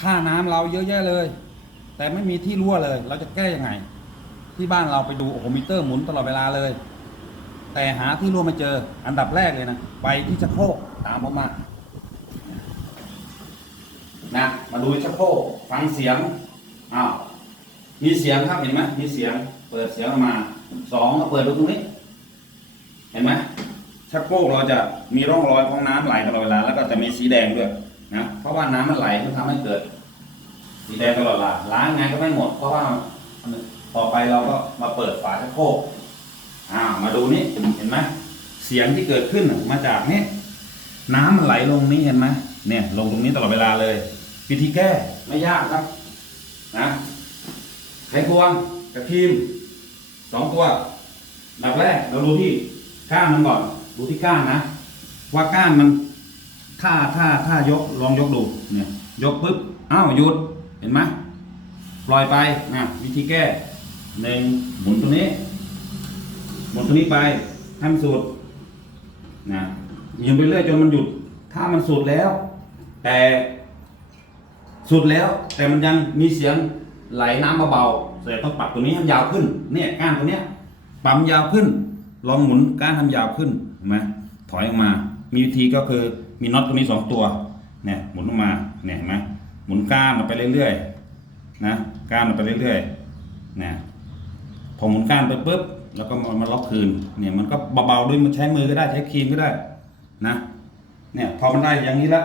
ค่าน้ำเราเยอะแยะเลย แต่ไม่มีที่รั่วเลย เราจะแก้ยังไง ที่บ้านเราไปดูโอ้โหมิเตอร์หมุนตลอดเวลาเลย แต่หาที่รั่วไม่เจอ อันดับแรกเลยนะไปที่ชักโครกตามผมมานะมาดูชักโครกฟังเสียงอ้าวมีเสียงครับเห็นไหมมีเสียง เปิดเสียงออกมาสองก็เปิดดูตรงนี้ เห็นไหมชักโครกเราจะมีร่องรอยของน้ำไหลตลอดเวลาแล้วก็จะมีสีแดงด้วย นะเพราะว่าน้ำมันไหลมันทำให้เกิดสีแดงตลอดเวลาล้างไงก็ไม่หมด เพราะว่าต่อไปเราก็มาเปิดฝาชักโครกอ่า มาดูนี่เห็นไหมเสียงที่เกิดขึ้นมาจากนี่น้ำมันไหลลงนี้เห็นไหมเนี่ย ลงตรงนี้ตลอดเวลาเลย วิธีแก้ไม่ยากครับ นะไขควงกระทีมสองตัวดับแรกเราดูที่ก้านมันก่อน ดูที่ก้านนะว่าก้านมัน ถ้าถ้าถ้ายกลองยกดูเนี่ยยกปุ๊บอ้าวหยุดเห็นไหมปล่อยไปนะวิธีแก้หนึ่งหมุนตัวนี้หมุนตัวนี้ไปให้มันสุดนะยืนไปเรื่อยจนมันหยุด ถ้ามันสุดแล้ว แต่สุดแล้ว แต่มันยังมีเสียงไหลน้ำเบาๆแต่ต้องปรับตัวนี้ให้มันยาวขึ้น เนี่ยก้านตัวเนี้ยปั๊มยาวขึ้น ลองหมุนก้านทำยาวขึ้นเห็นไหมถอยออกมา มีวิธีก็คือมีน็อตตัวนี้สองตัวเนี่ยหมุนออกมาเนี่ยเห็นไหมหมุนก้านออกไปเรื่อยๆนะก้านออกไปเรื่อยๆนะพอหมุนก้านไปปุ๊บแล้วก็มามาล็อกคืนเนี่ยมันก็เบาๆด้วยมันใช้มือก็ได้ใช้ครีมก็ได้นะเนี่ยพอมันได้อย่างนี้แล้ว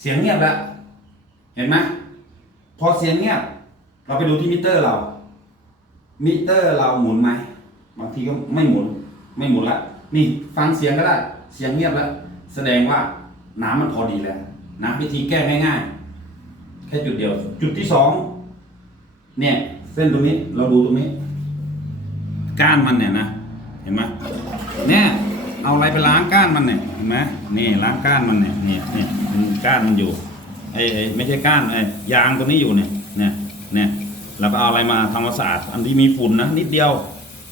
เสียงเงียบแล้วเห็นไหมพอเสียงเงียบเราไปดูที่มิเตอร์เรา มิเตอร์เราหมุนไหมบางทีก็ไม่หมุนไม่หมุนละนี่ฟังเสียงก็ได้ เสียงเงียบแล้ว แสดงว่าน้ำมันพอดีแล้วนะวิธีแก้ง่ายๆแค่จุดเดียว จุดที่สองเนี่ย เส้นตรงนี้เราดูตรงนี้ ก้านมันเนี่ยนะเห็นไหมเนี่ยเอาอะไรไปล้างก้านมันเนี่ยเห็นไหมนี่ล้างก้านมันเนี่ยเนี่ยเนี่ยมันก้านมันอยู่ไอ้ไอ้ไม่ใช่ก้านไอ้ยางตัวนี้อยู่เนี่ยเนี่ยเนี่ยเราก็เอาอะไรมาทำความสะอาดอันที่มีฝุ่นนะนิดเดียว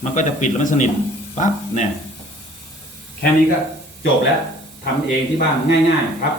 มันก็จะปิดแล้วมันสนิทปั๊บเนี่ยแค่นี้ก็ จบแล้วทำเองที่บ้านง่าย ๆ ครับ